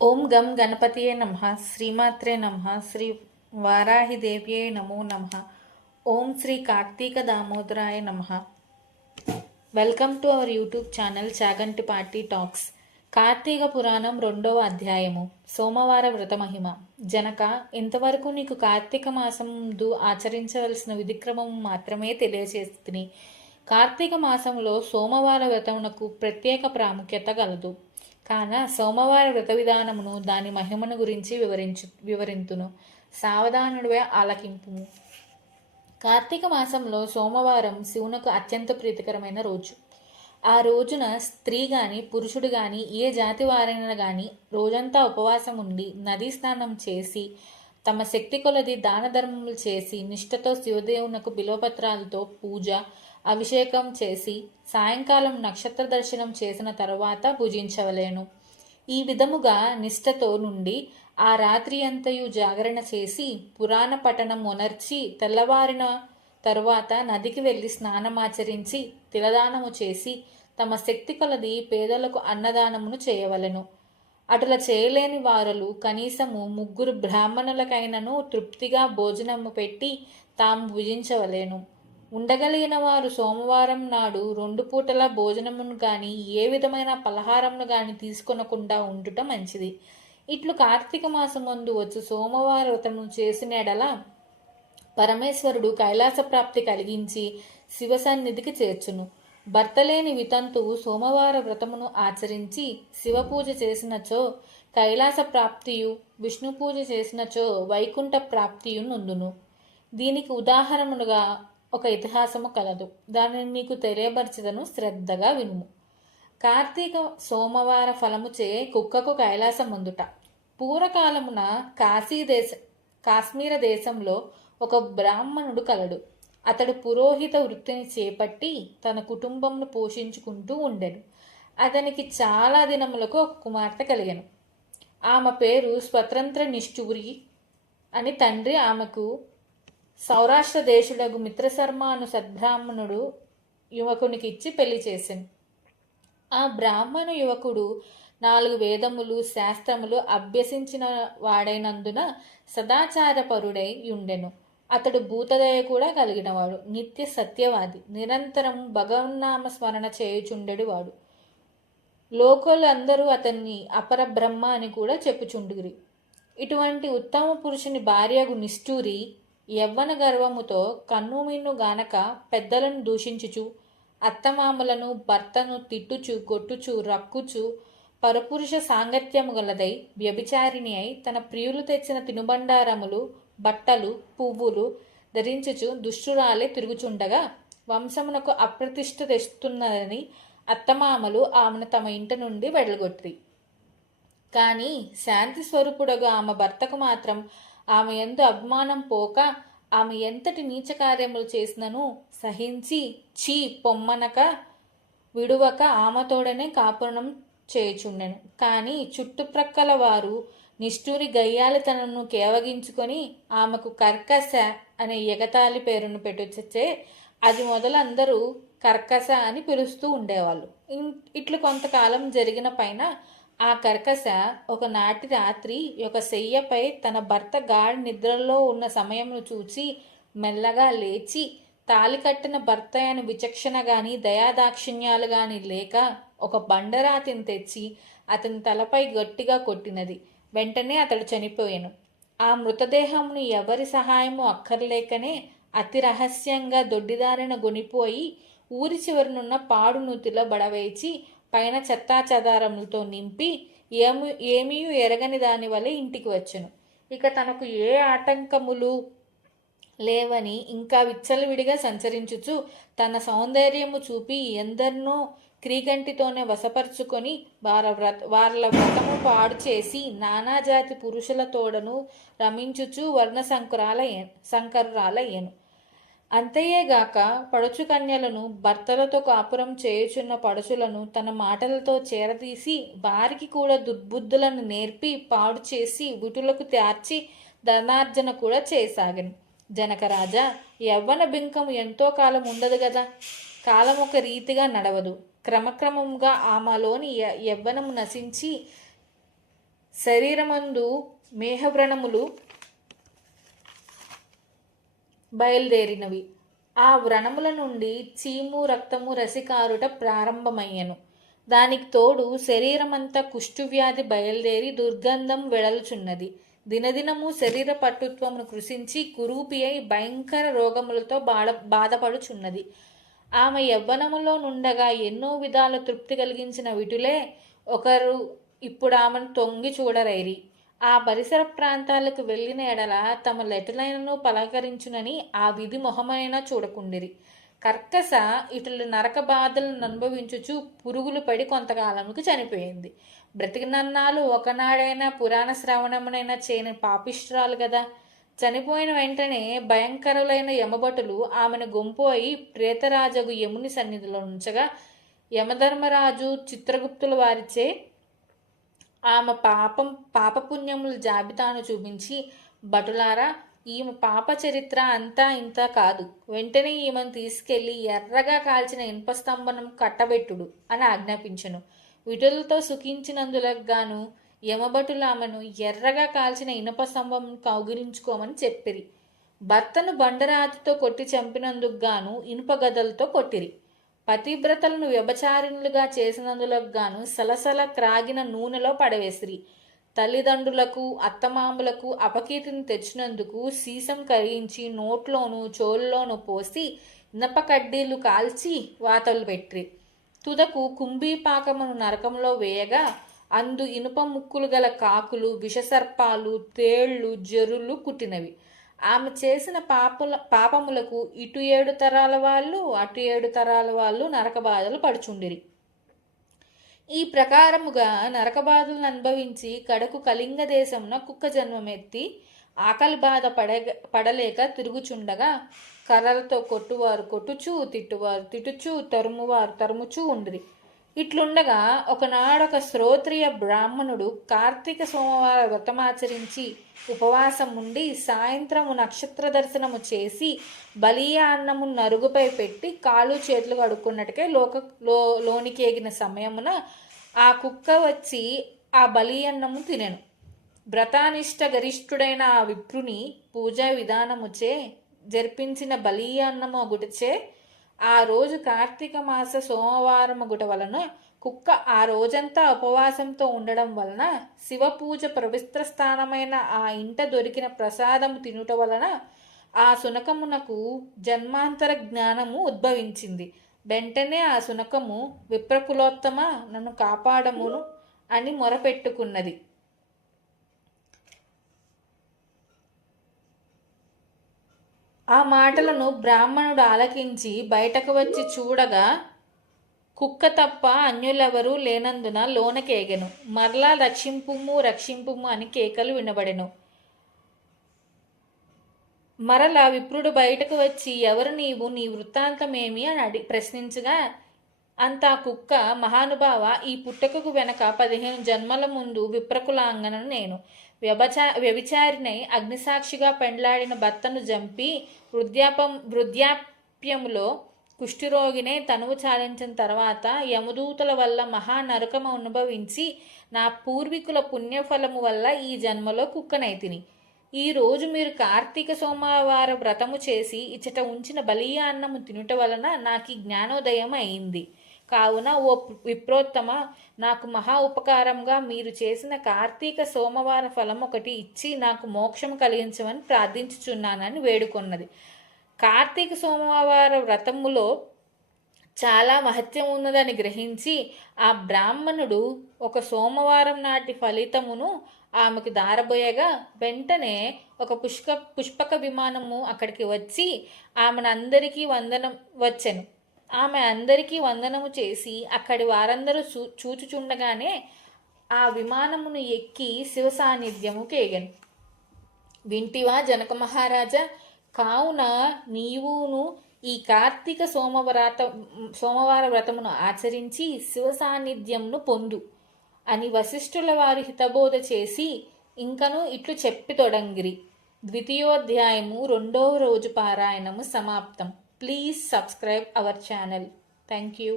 ఓం గం గణపతియే నమః శ్రీమాత్రే నమః శ్రీ వారాహిదేవ్యే నమో నమః ఓం శ్రీ కార్తీక దామోదరాయ నమః. Welcome to our YouTube channel Chaganti party talks. Kartika Puranam 2వ అధ్యాయము సోమవార వ్రత మహిమ. జనక, ఇంతవరకు నీకు కార్తీక మాసం ముందు ఆచరించవలసిన విధిక్రమం మాత్రమే తెలియజేస్తుంది. కార్తీక మాసంలో సోమవార వ్రతమునకు ప్రత్యేక ప్రాముఖ్యత గలదు. కాన సోమవార వ్రత విధానమును దాని మహిమను గురించి వివరింతును. సావధానుడివే ఆలకింపుము. కార్తీక మాసంలో సోమవారం శివునకు అత్యంత ప్రీతికరమైన రోజు. ఆ రోజున స్త్రీ గాని పురుషుడు గాని ఏ జాతి వారైనా గాని రోజంతా ఉపవాసం ఉండి నదీ స్నానం చేసి తమ శక్తి కొలది దాన ధర్మములు చేసి నిష్ఠతో శివదేవునకు బిల్వపత్రాలతో పూజ అభిషేకం చేసి సాయంకాలం నక్షత్ర దర్శనం చేసిన తరువాత భుజించవలేను. ఈ విధముగా నిష్ఠతో నుండి ఆ రాత్రి అంతయు జాగరణ చేసి పురాణ పఠనం మొనర్చి తెల్లవారిన తరువాత నదికి వెళ్ళి స్నానమాచరించి తిలదానము చేసి తమ శక్తి కొలది పేదలకు అన్నదానమును చేయవలెను. అటుల చేయలేని వారలు కనీసము 3 బ్రాహ్మణులకైనను తృప్తిగా భోజనము పెట్టి తాము భుజించవలేను. ఉండగలిగిన వారు సోమవారం నాడు 2 పూటల భోజనమును గాని ఏ విధమైన పలహారమును గాని తీసుకొనకుండా ఉండుట మంచిది. ఇట్లు కార్తీక మాసమందు వచ్చు సోమవార వ్రతము చేసిన ఎడల పరమేశ్వరుడు కైలాస ప్రాప్తి కలిగించి శివ సన్నిధికి చేర్చును. భర్త లేని వితంతువు సోమవార వ్రతమును ఆచరించి శివపూజ చేసినచో కైలాస ప్రాప్తియు, విష్ణు పూజ చేసినచో వైకుంఠ ప్రాప్తియు నొందును. దీనికి ఉదాహరణగా ఒక ఇతిహాసము కలదు. దానిని నీకు తెలియపరచదను, శ్రద్ధగా వినుము. కార్తీక సోమవార ఫలముచే కుక్కకు కైలాసం అందుట. పూర్వకాలమున కాశ్మీర దేశంలో ఒక బ్రాహ్మణుడు కలడు. అతడు పురోహిత వృత్తిని చేపట్టి తన కుటుంబంను పోషించుకుంటూ ఉండెను. అతనికి చాలా దినములకు ఒక కుమార్తె కలిగెను. ఆమె పేరు స్వతంత్ర నిష్ఠూరి అని తండ్రి ఆమెకు సౌరాష్ట్ర దేశులకు మిత్రశర్మ అను సద్బ్రాహ్మణుడు యువకునికి ఇచ్చి పెళ్లి చేశాను. ఆ బ్రాహ్మణ యువకుడు 4 వేదములు శాస్త్రములు అభ్యసించిన వాడైనందున సదాచారపరుడై ఉండెను. అతడు భూతదయ కూడా కలిగినవాడు, నిత్య సత్యవాది, నిరంతరం భగవన్నామ స్మరణ చేయుచుండెడు వాడు. లోకులందరూ అతన్ని అపర బ్రహ్మ అని కూడా చెప్పుచుండుగిరి. ఇటువంటి ఉత్తమ పురుషుని భార్యగు నిష్ఠూరి యవ్వన గర్వముతో కన్నుమిన్ను గానక పెద్దలను దూషించుచు అత్తమామలను భర్తను తిట్టుచు కొట్టుచు రక్కుచు పరపురుష సాంగత్యము గలదై వ్యభిచారిణి అయి తన ప్రియులు తెచ్చిన తినుబండారములు బట్టలు పువ్వులు ధరించుచు దుష్టురాలే తిరుగుచుండగా వంశమునకు అప్రతిష్ఠ తెస్తున్నదని అత్తమామలు ఆమెను తమ ఇంటి నుండి వెడలగొట్టిరి. కానీ శాంతి స్వరూపుడగా ఆమె భర్తకు మాత్రం ఆమె యందు అభిమానం పోక ఆమె ఎంతటి నీచ కార్యములు చేసినను సహించి చీ పొమ్మనక విడువక ఆమెతోడనే కాపురం చేయుచుండెను. కానీ చుట్టుప్రక్కల వారు నిష్ఠూరి గయ్యాలితనను కేవగించుకొని ఆమెకు కర్కశ అనే ఎగతాళి పేరును పెట్టుచే అది మొదలందరూ కర్కశ అని పిలుస్తూ ఉండేవాళ్ళు. ఇట్లు కొంతకాలం జరిగిన పైన ఆ కర్కశ ఒకనాటి రాత్రి ఒక శయ్యపై తన భర్త గాఢ నిద్రలో ఉన్న సమయమును చూచి మెల్లగా లేచి తాలి కట్టిన భర్త అయిన విచక్షణ గాని దయాదాక్షిణ్యాలు గాని లేక ఒక బండరాతిని తెచ్చి అతని తలపై గట్టిగా కొట్టినది. వెంటనే అతడు చనిపోయాను. ఆ మృతదేహమును ఎవరి సహాయము అక్కర్లేకనే అతి రహస్యంగా దొడ్డిదారిన గొనిపోయి ఊరి చివరినున్న పాడు నూతిలో బడవేచి పైన చెత్తా చెదారములతో నింపి ఏమీ ఎరగని దాని వల్ల ఇంటికి వచ్చెను. ఇక తనకు ఏ ఆటంకములు లేవని ఇంకా విచ్చలవిడిగా సంచరించుచు తన సౌందర్యము చూపి ఎందరినో క్రీగంటితోనే వశపరుచుకొని వాళ్ళ వ్రతము పాడు చేసి నానాజాతి పురుషుల తోడను రమించుచు వర్ణ సంకరురాలయ్యను. అంతయేగాక పడుచు కన్యలను భర్తలతో కాపురం చేయుచున్న పడుచులను తన మాటలతో చేరదీసి వారికి కూడా దుర్బుద్ధులను నేర్పి పాడు చేసి విటులకు తెర్చి ధనార్జన కూడా చేయసాగను. జనకరాజా, యవ్వన బింకము ఎంతో కాలం ఉండదు గదా. కాలం ఒక రీతిగా నడవదు. క్రమక్రమంగా ఆమెలోని యవ్వనము నశించి శరీరమందు మేహవ్రణములు బయలుదేరినవి. ఆ వ్రణముల నుండి చీము రక్తము రసికారుట ప్రారంభమయ్యను. దానికి తోడు శరీరమంతా కుష్ఠువ్యాధి బయలుదేరి దుర్గంధం వెడల్చున్నది. దినదినము శరీర పట్టుత్వమును కృషించి కురూపి అయి భయంకర రోగములతో బాధపడుచున్నది. ఆమె యవ్వనములో నుండగా ఎన్నో విధాల తృప్తి కలిగించిన విటులే ఒకరు ఇప్పుడు ఆమెను తొంగి చూడరైరి. ఆ పరిసర ప్రాంతాలకు వెళ్ళిన ఎడల తమ లెటలైనను పలకరించునని ఆ విధి మొహమైనా చూడకుండిరి. కర్కస ఇటులు నరక బాధలను అనుభవించుచు పురుగులు పడి కొంతకాలంకు చనిపోయింది. బ్రతికినన్నాళ్ళు ఒకనాడైనా పురాణ శ్రవణమునైనా చేయని పాపిష్ట్రాలు కదా. చనిపోయిన వెంటనే భయంకరులైన యమభటులు ఆమెను గుంపు అయి ప్రేతరాజగు యముని సన్నిధిలో ఉంచగా యమధర్మరాజు చిత్రగుప్తుల వారిచే ఆమె పాపపుణ్యముల జాబితాను చూపించి, భటులారా, ఈమె పాప చరిత్ర అంతా ఇంత కాదు. వెంటనే ఈమెను తీసుకెళ్లి ఎర్రగా కాల్చిన ఇనుప స్తంభనం కట్టబెట్టుడు అని ఆజ్ఞాపించను. విటులతో సుఖించినందులకు గాను యమభటులు ఆమెను ఎర్రగా కాల్చిన ఇనుప స్తంభం కౌగిలించుకోమని చెప్పిరి. భర్తను బండరాతితో కొట్టి చంపినందుకు గాను ఇనుప గదలతో కొట్టిరి. పతివ్రతలను వ్యభచారిణులుగా చేసినందులకు గాను సలసల క్రాగిన నూనెలో పడవేసిరి. తల్లిదండ్రులకు అత్తమాములకు అపకీర్తిని తెచ్చినందుకు సీసం కరిగించి నోట్లోనూ చోల్లోనూ పోసి ఇనప కడ్డీలు కాల్చి వాతలు పెట్టిరి. తుదకు కుంభీపాకమును నరకంలో వేయగా అందు ఇనుప ముక్కులు గల కాకులు, విషసర్పాలు, తేళ్లు, జరులు కుట్టినవి. ఆమె చేసిన పాపములకు ఇటు 7 తరాల వాళ్ళు అటు 7 తరాల వాళ్ళు నరక బాధలు పడుచుండిరి. ఈ ప్రకారముగా నరక బాధలను అనుభవించి కడకు కళింగ దేశమున కుక్క జన్మమెత్తి ఆకలి బాధ పడలేక తిరుగుచుండగా కర్రలతో కొట్టువారు కొట్టుచూ, తిట్టువారు తిట్టుచూ, తరుమువారు తరుముచూ ఉండిరి. ఇట్లుండగా ఒకనాడొక శ్రోత్రియ బ్రాహ్మణుడు కార్తీక సోమవార వ్రతమాచరించి ఉపవాసం ఉండి సాయంత్రము నక్షత్ర దర్శనము చేసి బలియ అన్నము నరుగుపై పెట్టి కాళ్ళు చేతులు కడుక్కున్నట్టుకే లోనికి ఎగిన సమయమున ఆ కుక్క వచ్చి ఆ బలి అన్నము తినెను. వ్రతానిష్ట గరిష్ఠుడైన ఆ విప్రుని పూజా విధానముచే జరిపించిన బలియ అన్నము అగుటచే ఆ రోజు కార్తీక మాస సోమవారమగుట వలన కుక్క ఆ రోజంతా ఉపవాసంతో ఉండడం వలన శివపూజ పవిత్ర స్థానమైన ఆ ఇంట దొరికిన ప్రసాదము తినుట వలన ఆ శునకమునకు జన్మాంతర జ్ఞానము ఉద్భవించింది. వెంటనే ఆ శునకము, విప్రకులోత్తమ, నన్ను కాపాడమును అని మొరపెట్టుకున్నది. ఆ మాటలను బ్రాహ్మణుడు ఆలకించి బయటకు వచ్చి చూడగా కుక్క తప్ప అన్యులెవరూ లేనందున లోనకేగెను. మరలా రక్షింపుము రక్షింపుము అని కేకలు వినబడెను. మరలా విప్రుడు బయటకు వచ్చి, ఎవరు నీవు, నీ వృత్తాంతమేమి అని ప్రశ్నించగా అంతా కుక్క, మహానుభావ, ఈ పుట్టకకు వెనక 15 జన్మల ముందు విప్రకులాంగనను నేను వ్యభిచారినై అగ్నిసాక్షిగా పెండ్లాడిన భర్తను జంపి వృద్ధాప్యములో కుష్ఠరోగినే తనువు చాలించిన తర్వాత యమదూతల వల్ల మహానరకము అనుభవించి నా పూర్వీకుల పుణ్యఫలము వల్ల ఈ జన్మలో కుక్కనైతిని. ఈరోజు మీరు కార్తీక సోమవార వ్రతము చేసి ఇచ్చట ఉంచిన బలియ అన్నము తినుట వలన నాకు జ్ఞానోదయం అయింది. కావున ఓ విప్రోత్తమ, నాకు మహా ఉపకారంగా మీరు చేసిన కార్తీక సోమవార ఫలం ఒకటి ఇచ్చి నాకు మోక్షం కలిగించమని ప్రార్థించుచున్నానని వేడుకొన్నది. కార్తీక సోమవార వ్రతములో చాలా మహత్యం ఉన్నదని గ్రహించి ఆ బ్రాహ్మణుడు ఒక సోమవారం నాటి ఫలితమును ఆమెకు దారబోయగా వెంటనే ఒక పుష్పక విమానము అక్కడికి వచ్చి ఆమెనందరికీ వందనం వచ్చెను. ఆమె అందరికీ వందనము చేసి అక్కడి వారందరూ చూచుచుండగానే ఆ విమానమును ఎక్కి శివ సాన్నిధ్యము కేగెను. వింటివా జనక మహారాజా? కావున నీవును ఈ కార్తీక సోమవార వ్రతమును ఆచరించి శివ సాన్నిధ్యమును పొందు అని వశిష్ఠుల వారి హితబోధ చేసి ఇంకను ఇట్లు చెప్పి తొడంగిరి. ద్వితీయోధ్యాయము 2వ రోజు పారాయణము సమాప్తం. Please subscribe our channel. Thank you.